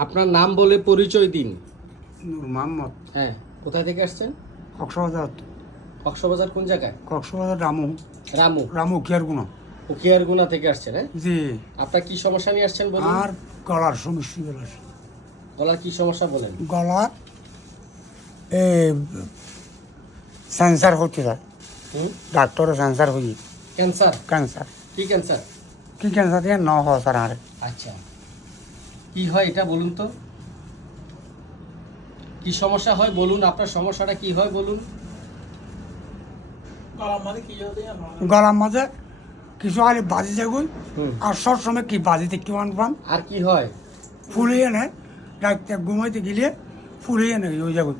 আপনার নাম বলে পরিচয় দিন। নূর মোহাম্মদ। হ্যাঁ, কোথা থেকে আসছেন? কক্সবাজার। কক্সবাজার কোন জায়গায়? কক্সবাজার রামু। রামু। রামু কিয়ারগুনা। উকিয়ারগুনা থেকে আসছেন? হ্যাঁ, জি। আপনার কি সমস্যা নিয়ে আসছেন বলুন? আর গলার সমস্যা গেল। গলার কি সমস্যা বলেন? গলার ক্যান্সার হচ্ছে স্যার। ডাক্তারের ক্যান্সার হয়ে। ক্যান্সার? ক্যান্সার। কি ক্যান্সার? কি ক্যান্সার দিয়ে ন হয় স্যার আর। আচ্ছা, কি হয় এটা বলুন তো? কি সমস্যা হয় বলুন, আপনার সমস্যাটা কি হয় বলুন? গলার মাঝে কিছু আলে বাজি যাগুই আর সব সময় কি বাজিতে কি আনবাম আর কি হয়? ফুলিয়ে নেয় রাত্রে ঘুমাইতে গেলে ফুলিয়ে নেয় ওই যাগুই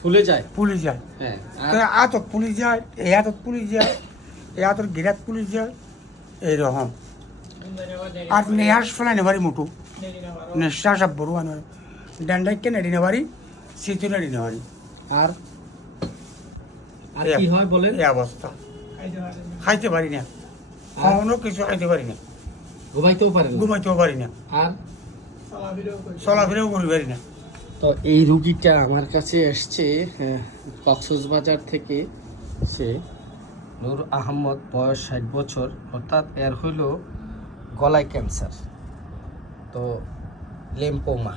ফুলে যায়? পুলিশ যায়। হ্যাঁ, তো আতত পুলিশ যায়, এই আতত পুলিশ যায়, এই আতত গিরাত পুলিশ যায়, এইরকম। আর নিহাস ফেলাই নেবারি মুটু নিঃশ্বাস আর বড়ু আনার ডান্ডাইকে নেড়ি নেবারি শীত নেড়ি নেবারি। আর আর কি হয় বলেন? এই অবস্থা খাইতে পারি না, খাওয়ানো কিছু খাইতে পারি না, ঘুমাইতেও পারেন না? ঘুমাইতেও পারি না, আর চলাফেরাও করি পারি না। তো এই রুগীটা আমার কাছে এসছে কক্সবাজার থেকে। সে নূর আহমদ, বয়স 60 বছর, অর্থাৎ এর হইল গলায় ক্যান্সার। তো লিম্ফোমা,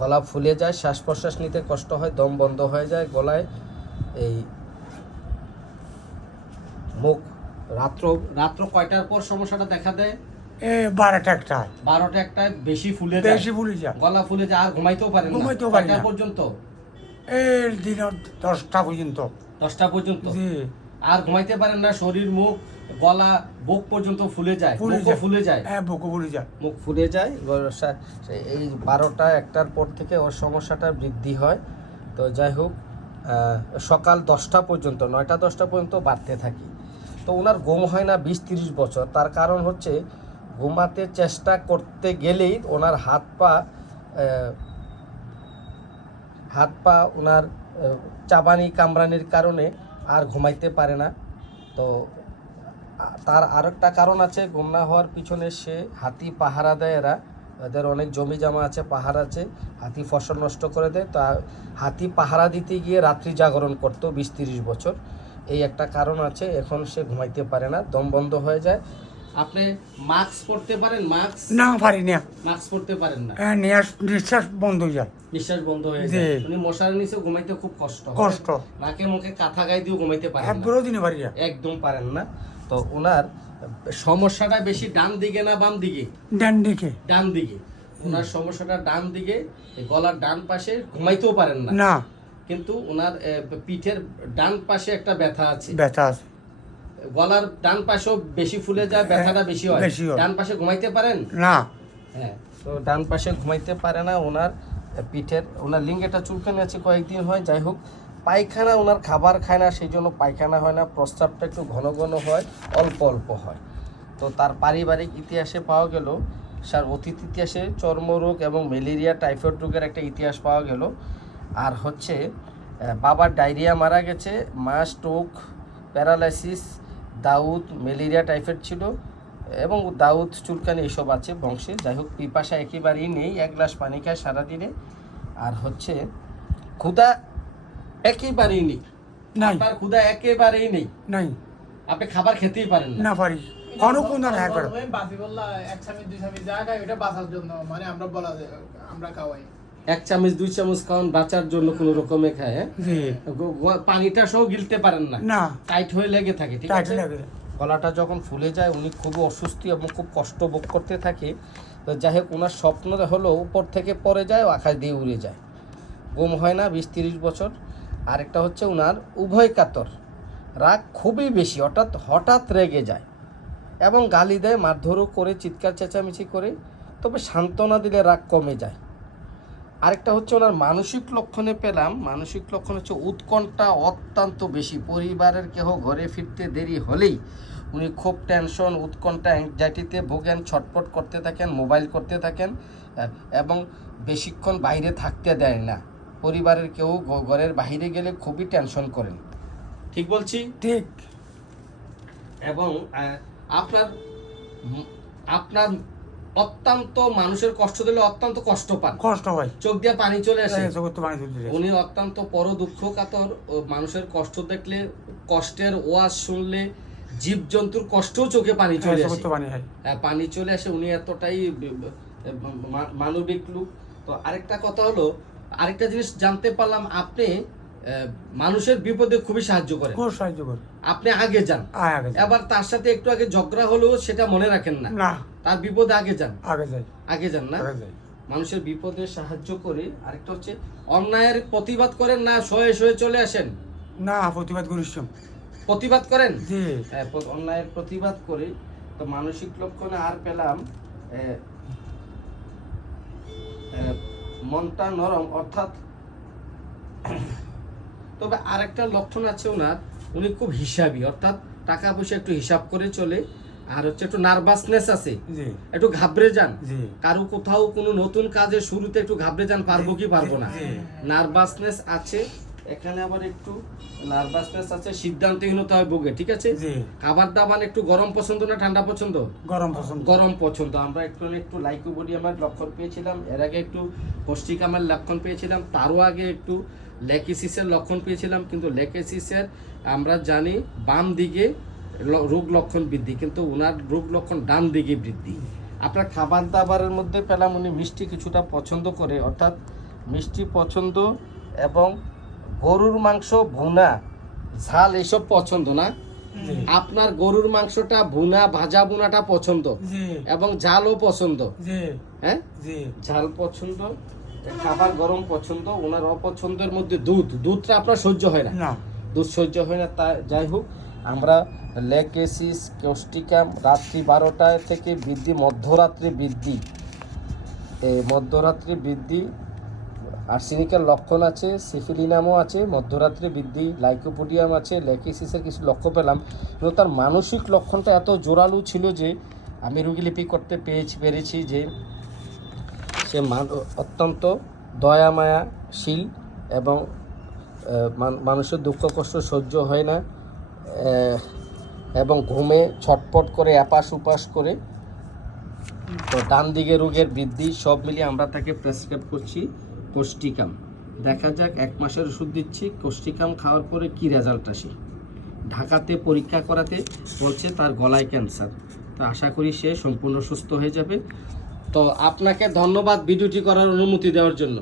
গলা ফুলে যায়, শ্বাস প্রশ্বাস নিতে কষ্ট হয়, দম বন্ধ হয়ে যায় গলায়। এই মুখ রাত্র রাত্র কয়টার পর সমস্যাটা দেখা দেয়? 12টা একটা 12টা একটায় বেশি ফুলে যায়, বেশি ফুলে যায়, গলা ফুলে যায়, আর ঘুমাইতেও পারেন না? ঘুমাইতেও পারি না। কয়টা পর্যন্ত? এই দিন 10টা পর্যন্ত। 10টা পর্যন্ত? জি। আর ঘুমাইতে পারেন না? শরীর, মুখ, গলা, বুক পর্যন্ত ফুলে যায়? মুখও ফুলে যায়? হ্যাঁ, বুকও ফুলে যায়, মুখ ফুলে যায়। এই 12টা একটার পর থেকে ওর সমস্যাটা বৃদ্ধি হয়। তো যাই হোক, সকাল 10টা পর্যন্ত, 9টা 10টা পর্যন্ত বাড়তে থাকি। তো ওনার ঘুম হয় না 20-30 বছর। তার কারণ হচ্ছে ঘুমাতে চেষ্টা করতে গেলেই ওনার হাত পা ওনার চাবানি কামড়ানির কারণে আর ঘুমাইতে পারে না। তো তার আরেকটা কারণ আছে ঘুম না হওয়ার পিছনে, সে হাতি পাহারা দেয়। এদের অনেক জমি জমা আছে, পাহাড় আছে, হাতি ফসল নষ্ট করে দেয়। তা হাতি পাহারা দিতে গিয়ে রাত্রি জাগরণ করতো 20-30 বছর। এই একটা কারণ আছে। এখন সে ঘুমাইতে পারে না, দম বন্ধ হয়ে যায়। আপনি মাস্ক পরতে পারেন? মাস্ক না পারি না, মাস্ক পরতে পারেন না, নিঃশ্বাস বন্ধ হয়ে যায়, নিঃশ্বাস বন্ধ হয়ে যায়। উনি মশার নিচে ঘুমাইতে খুব কষ্ট হয়। কষ্ট। নাকে মুখে কাঁথা গায়ে দিয়ে ঘুমাইতে পারেন না, একবারও দিনে পারি না, একদম পারেন না। তো ওনার সমস্যাটা বেশি ডান দিকে না বাম দিকে? ডান দিকে। ডান দিকে। ওনার সমস্যাটা ডান দিকে, গলার ডান পাশে, ঘুমাইতেও পারেন না। না, কিন্তু ওনার পিঠের ডান পাশে একটা ব্যথা আছে, ব্যথা আছে। গলার ডান পাশেও বেশি ফুলে যায়, ব্যথাটা বেশি হয়। ডান পাশে ঘুমাইতে পারেন না? হ্যাঁ, তো ডান পাশে ঘুমাইতে পারে না। ওনার পিঠের, ওনার লিঙ্গেটা চুলকানি আছে, কয়েকদিন হয়। যাই হোক, পায়খানা, ওনার খাবার খায় না, সেই জন্য পায়খানা হয় না। প্রস্রাবটা একটু ঘন ঘন হয়, অল্প অল্প হয়। তো তার পারিবারিক ইতিহাসে পাওয়া গেল, তার অতীত ইতিহাসে চর্মরোগ এবং ম্যালেরিয়া, টাইফয়েড রোগের একটা ইতিহাস পাওয়া গেল। আর হচ্ছে বাবার ডায়রিয়া মারা গেছে, মা স্ট্রোক, প্যারালাইসিস, দাউদ ম্যালেরিয়া, টাইফয়েড ছিল, এবং দাউদ চুলকানি এইসব আছে বংশে। যাই হোক, পিপাসা একেবারেই নেই, 1 গ্লাস পানি খায় সারাদিনে। আর হচ্ছে ক্ষুধা একেবারেই নেই, আপনার ক্ষুধা একেবারেই নেই, নাই, আপনি খাবার খেতেই পারেন না? না পারি, কোন না হ্যাঁ করে বাসি বললা এক চামচ 2 চামচ জায়গায় ওটা বাঁচার জন্য, মানে আমরা বলা আমরা খাওয়াই 1 চামচ 2 চামচ খাওয়ান বাঁচার জন্য, কোনো রকমে খায়। হ্যাঁ, জি। পানিটা সহ গিলতে পারেন না, না, টাইট হয়ে লেগে থাকে। ঠিক টাইট আছে, লাগে। গলাটা যখন ফুলে যায় উনি খুবই অস্বস্তি এবং খুব কষ্ট ভোগ করতে থাকে। তো যাই হোক, ওনার স্বপ্ন হলো উপর থেকে পড়ে যায়, আকাশ দিয়ে উড়ে যায়, ঘুম হয় না 20-30 বছর। আরেকটা হচ্ছে ওনার উভয় কাতর, রাগ খুবই বেশি, হঠাৎ রেগে যায় এবং গালি দেয়, মারধরও করে, চিৎকার চেঁচামেচি করে। তবে সান্ত্বনা দিলে রাগ কমে যায়। আরেকটা হচ্ছে ওনার মানসিক লক্ষণে পেলাম, মানসিক লক্ষণ হচ্ছে উৎকণ্ঠা অত্যন্ত বেশি। পরিবারের কেহ ঘরে ফিরতে দেরি হলেই উনি খুব টেনশন, উৎকণ্ঠা, অ্যাংজাইটিতে ভোগেন, ছটফট করতে থাকেন, মোবাইল করতে থাকেন, এবং বেশিক্ষণ বাইরে থাকতে দেয় না। পরিবারের কেউ ঘরের বাইরে গেলে খুবই টেনশন করেন। ঠিক বলছি? ঠিক। এবং আপনার আপনার অত্যন্ত মানুষের কষ্ট দিলে অত্যন্ত কষ্ট পান, কষ্ট হয় চোখ দিয়ে পানি চলে আসে। জগৎ তো পানি তুলতে যায়। উনি অত্যন্ত পর দুঃখ কাতর, ও মানুষের কষ্ট দেখলে, কষ্টের ওয়াজ শুনলে, জীবজন্তুর কষ্টও চোখে পানি চলে জগৎ আসে। তো পানি হয়। পানি চলে আসে। উনি এতটাই মানবিক লোক। তো আরেকটা কথা হলো, আরেকটা জিনিস জানতে পারলাম, আপনি মানুষের বিপদে খুবই সাহায্য করেন। খুব সাহায্য করে। আপনি আগে যান, আগে যাই। এবার তার সাথে একটু আগে ঝগড়া হলেও সেটা মনে রাখেন না, না তার বিপদে আগে যান, আগে যাই, আগে যান না, আগে যাই। মানুষের বিপদে সাহায্য করে। আরেকটা হচ্ছে অন্যায়ের প্রতিবাদ করেন না, শয়ে শয়ে চলে আসেন? না প্রতিবাদ করিস। প্রতিবাদ করেন। জি হ্যাঁ, অন্যায়ের প্রতিবাদ করে। তো মানসিক লক্ষণে আর পেলাম মনটা নরম, অর্থাৎ তবে আরেকটা লক্ষণ আছে ওনার, উনি খুব হিসাবী, অর্থাৎ টাকা পয়সা একটু হিসাব করে চলে। আর হচ্ছে একটু নার্ভাসনেস আছে, জি একটু ঘাবড়ে যান। জি কারো কোথাও কোনো নতুন কাজের শুরুতে একটু ঘাবড়ে যান, পারবো কি পারবো না, জি। নার্ভাসনেস আছে। এখানে আবার একটু নার্ভাসনেস আছে, সিদ্ধান্তহীনতা হয় ভোগে, ঠিক আছে। জি। খাবার দাবার একটু গরম পছন্দ না ঠান্ডা পছন্দ? গরম পছন্দ। গরম পছন্দ। আমরা একটু লাইকোপোডিয়ামের লক্ষণ পেয়েছিলাম, এর আগে একটু পৌষ্টিকামের লক্ষণ পেয়েছিলাম, তারও আগে একটু লেকেসিসের লক্ষণ পেয়েছিলাম। কিন্তু লেকেসিসের আমরা জানি বাম দিকে রোগ লক্ষণ বৃদ্ধি, কিন্তু ওনার রোগ লক্ষণ ডান দিকে বৃদ্ধি। আপনার খাবার দাবারের মধ্যে পেলাম উনি মিষ্টি কিছুটা পছন্দ করে, অর্থাৎ মিষ্টি পছন্দ, এবং গরুর মাংস ভুনা ঝাল এসব পছন্দ না। জি আপনার গরুর মাংসটা ভুনা, ভাজা ভুনাটা পছন্দ, জি এবং ঝালও পছন্দ। জি হ্যাঁ, জি ঝাল পছন্দ, খাবার গরম পছন্দ। ওনার অপছন্দের মধ্যে দুধটা আপনার সহ্য হয় না, না দুধ সহ্য হয় না। তা যাই হোক, আমরা লেকেসিস, কোস্টিকাম রাত্রি 12টায় থেকে বৃদ্ধি, মধ্যরাত্রি বৃদ্ধি, মধ্যরাত্রি বৃদ্ধি, আর্সেনিকের লক্ষণ আছে, সিফিলিনামও আছে, মধ্যরাত্রি বৃদ্ধি, লাইকোপোডিয়াম আছে, লেকেসিসের কিছু লক্ষ্য পেলাম। কিন্তু তার মানসিক লক্ষণটা এত জোরালো ছিল যে আমি রোগীলিপি করতে পেরেছি যে সে অত্যন্ত দয়া মায়াশীল, এবং মানুষের দুঃখ কষ্ট সহ্য হয় না, এবং ঘুমে ছটপট করে, এপাশ উপাস করে। তো ডান দিকে রোগের বৃদ্ধি, সব মিলিয়ে আমরা তাকে প্রেসক্রাইব করছি কোস্টিকাম। দেখা যাক, 1 মাসের ওষুধ দিচ্ছি, কোস্টিকাম খাওয়ার পরে কি রেজাল্ট আসে। ঢাকাতে পরীক্ষা করাতে বলছে তার গলায় ক্যান্সার। তো আশা করি সে সম্পূর্ণ সুস্থ হয়ে যাবে। তো আপনাকে ধন্যবাদ ভিডিওটি করার অনুমতি দেওয়ার জন্য।